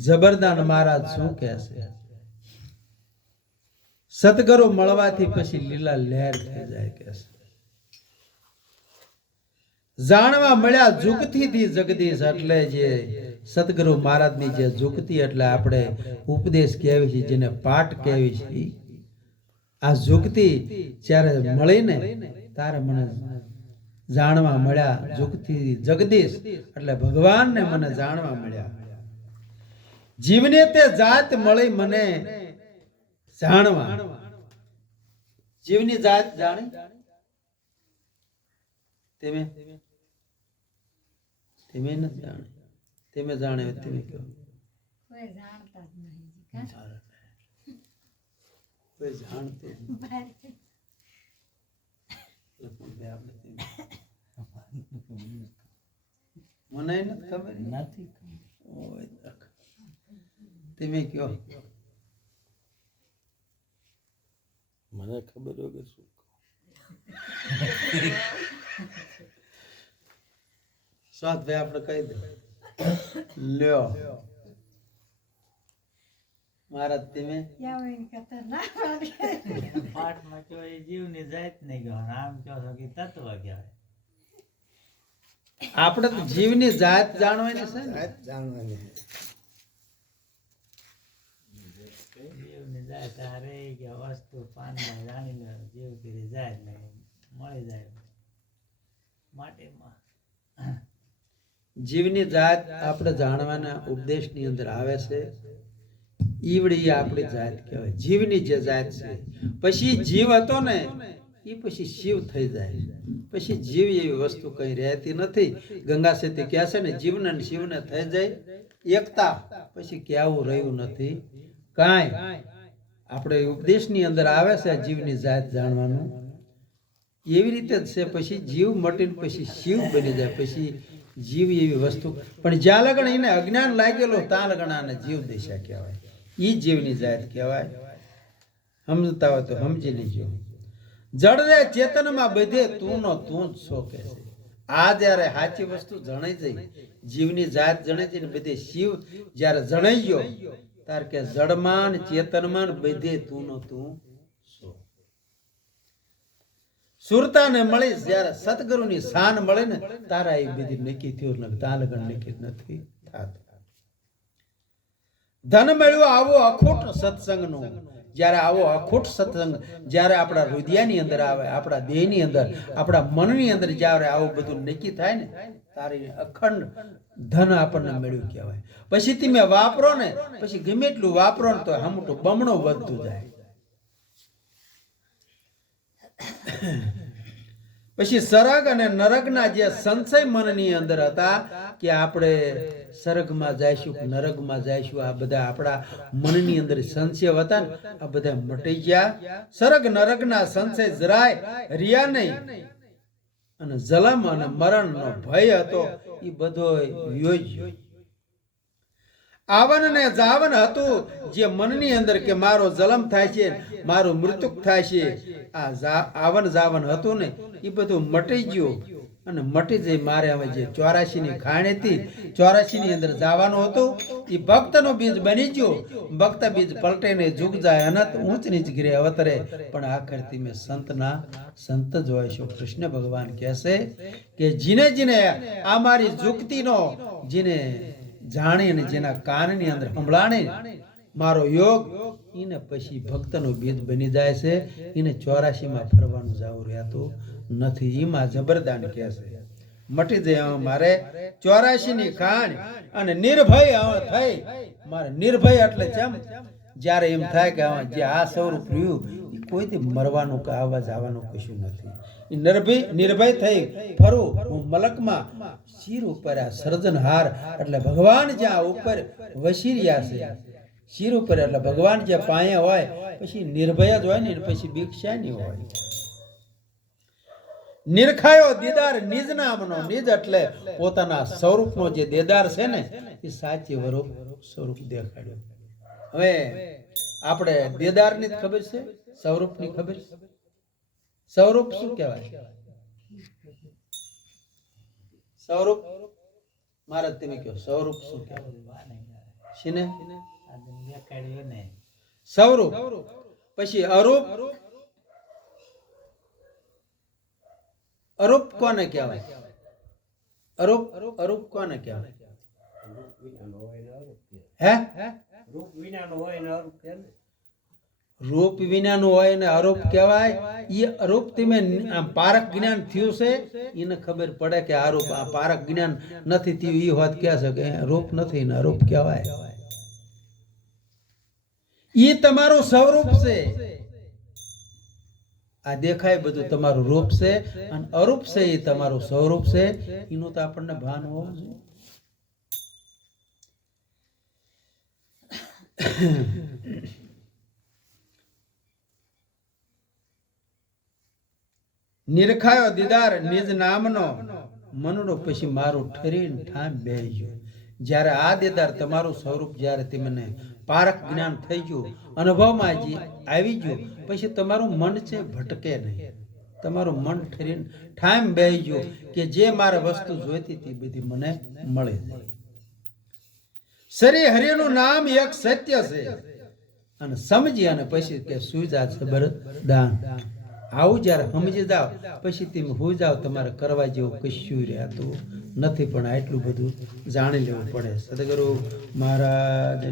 જબરદાન મહારાજ શું કહે છે? મળવાથી પછી લીલા લહેર થઈ જાય કે જાણવા મળ્યા જુગતી થી જગદીશ એટલે જે સતગુરુ મહારાજની જે જુગતી એટલે આપણે ઉપદેશ કહેવી છે, જેને પાઠ કહેવી છે આ જુગતી જ્યારે મળીને તારે મને જાણવા મળ્યા જુગતી જગદીશ એટલે ભગવાનને મને જાણવા મળ્યા. જીવને તે જાત મળી મને જાણવા. જીવની જાત જાણી? તેમે? તેમે ન જાણે. તેમે જાણે તેમે કહો. કોઈ જાણતા જ નહીં કોઈ જાણતું મને નથી ખબર. નથી ઓય તક. તમે કયો મને ખબર વગર શું સ્વાદ ભાઈ આપણે કહી દે. લ્યો. મારા તમે. પાઠમાં કહો એ જીવની જાત નહીં કહેવાનું આમ કહો છો કે તત્વ કહેવાય. આપણે તો જીવની જાત જાણવાની છે ને. જાણવાની. જાત આ તારે કે વસ્તુ પાનમાં જાણીને જીવ કરી જાય ને મળી જાય માટીમાં. જીવની જાત આપણે જાણવાના ઉપદેશની અંદર આવે છે. ઈવડી આપણી જાત કહેવાય. જીવની જે જાત છે. પછી જીવ હતો ને એ પછી શિવ થઈ જાય પછી જીવ એવી વસ્તુ કઈ રહેતી નથી. ગંગા સેતી કહે છે ને, જીવને ને શિવને થઈ જાય. એકતા. પછી કહેવું રહ્યું નથી. કાંઈ. આપણે ઉપદેશની અંદર આવે છે જીવની જાત જાણવાનું. એવી રીતે જ છે, પછી જીવ મટીને પછી શિવ બની જાય, પછી જીવ એવી વસ્તુ. પણ જ્યાં લગણ એને અજ્ઞાન લાગેલો, ત્યાં લગણ આને જીવ દિશા કહેવાય. એ જીવની જાત કહેવાય. સમજતા હોય તો સમજી લેજો જડ રે ચેતનમાં બધે તું નો તું જ છો. કે આ જ્યારે સાચી વસ્તુ જણાઈ જઈ જીવની જાત જણાઈ જાય ને બધે શિવ જ્યારે જણાઈ ગયો તાર કે જડમાન ચેતનમાન બધે તું નો તું સુરતાને મળી જ્યારે સતગુરુની શાન મળે ને, તારા એ બધી નક્કી થયું ને તાલગણ નક્કી નથી થતું. ધન મળ્યું આવો અખૂટ સત્સંગનો. જ્યારે આવો અખૂટ સત્સંગ, જ્યારે આપણા હૃદયની અંદર આવે, આપણા દેહની અંદર, આપણા મનની અંદર જ્યારે આવું બધું નક્કી થાય ને તારી અખંડ ધન આપણને મળ્યું કહેવાય. પછી તમે વાપરો ને, પછી ગમે એટલું વાપરો ને તો હમટું બમણો વધતું જાય. પછી સરગ અને નરગના જે સંશય મનની અંદર હતા કે આપણે સરગમાં જઈશું નરગમાં જઈશું, આ બધા આપણા મનની અંદર સંશય હતા ને, આ બધા મટી ગયા. સરગ નરગના સંશય જરાય રહ્યા નહીં. અને જલમ અને મરણનો ભય હતો એ બધો યોજ્યો આવન ને જાવન હતું, જે મનની અંદર કે મારો જલમ થાય છે, મારું મૃત્યુક થાય છે. આ આવન જાવન હતું ને એ બધું મટી ગયું. અને મટી જઈ મારે હવે જે ચોરાશી ની ખાણ હતી ચોરાશી ની અંદર જવાનું હતું એ ભક્ત નો બીજ બની ગયો. ભક્ત બીજ પલટે ને ઝુક જાય, અનંત ઊંચ નીચ ગીરે અવતરે. પણ આખર મેં સંતના, સંત જ હોય છો. કૃષ્ણ ભગવાન કહેશે કે જીને જીને આ મારી જુક્તિનો જીને જાણે અને જેના કાનની અંદર સંભળાણે મારો યોગ એને પછી ભક્તનો ભેદ બની જાય છે. એને ચોરાશીમાં ફરવાનું જવું રહેતું નથી. એમાં જબરદાન કહે છે. મટી જાય મારે ચોરાશી ની ખાણ અને નિર્ભય થઈ. મારે નિર્ભય એટલે જેમ જ્યારે એમ થાય કે જે આ સ્વરૂપ રહ્યું એ કોઈથી મરવાનું કે આવવા જવાનું કશું નથી. એ નિર્ભય નિર્ભય થઈ ફરું. હું મલકમાં શિર ઉપર આ સર્જનહાર, એટલે ભગવાન જ્યાં ઉપર વસી રહ્યા છે શિર ઉપર એટલે ભગવાન જે પાયે હોય, પછી નિર્ભય જ હોય ને પછી ભિક્ષા નહીં હોય. નિરખાયો દીદાર નિજ નામનો, નિજ એટલે પોતાના સ્વરૂપનો જે દેદાર છે ને, એ સાચી વરૂપ સ્વરૂપ દેખાડ્યો. હવે આપણે દેદારની જ ખબર છે, સ્વરૂપની ખબર છે? સ્વરૂપ શું કહેવાય? સ્વરૂપ? મારા તમે કહો, સ્વરૂપ શું કહેવાય. શીને? સ્વરૂપ. પછી અરૂપ. અરૂપ કોને કહેવાય? અરૂપ અરૂપ કોને કહેવાય? હે? રૂપ વિનાનું હોય હોય ને અરૂપ કહેવાય? એ અરૂપ તમે પારક જ્ઞાન થયું છે એને ખબર પડે કે આ રૂપ આ પારક જ્ઞાન નથી થયું એ વાત કહે છે કે રૂપ નથી ને અરૂપ કહેવાય? એ તમારું સ્વરૂપ છે. આ દેખાય બધું તમારું રૂપ છે અને અરૂપ છે એ તમારું સ્વરૂપ છે. એનું તો આપણને ભાન હોવું જોઈએ. નિરખાયો દીદાર નિજ નામનો. મનડો પછી મારું ઠરીને ઠામ બેસજો જ્યારે આ દીદાર તમારું સ્વરૂપ જ્યારે તમને પારક જ્ઞાન થઈ ગયું અનુભવમાં આવી ગયું. પછી તમારું મન છે ભટકે નહીં. તમારું મન ઠરીને ઠાઈમ બે ગયો કે જે મારે વસ્તુ જોઈતી હતી બધી મને મળે જાય શ્રી હરિનું નામ એક સત્ય છે. અને સમજી અને પછી કે સુજા છે દાન. આવું જ્યારે સમજી જાઓ, પછી તમે હું જાઓ, તમારે કરવા જેવું કશું રહેતું નથી. પણ આટલું બધું જાણી લેવું પડે. સદગુરુ મહારાજ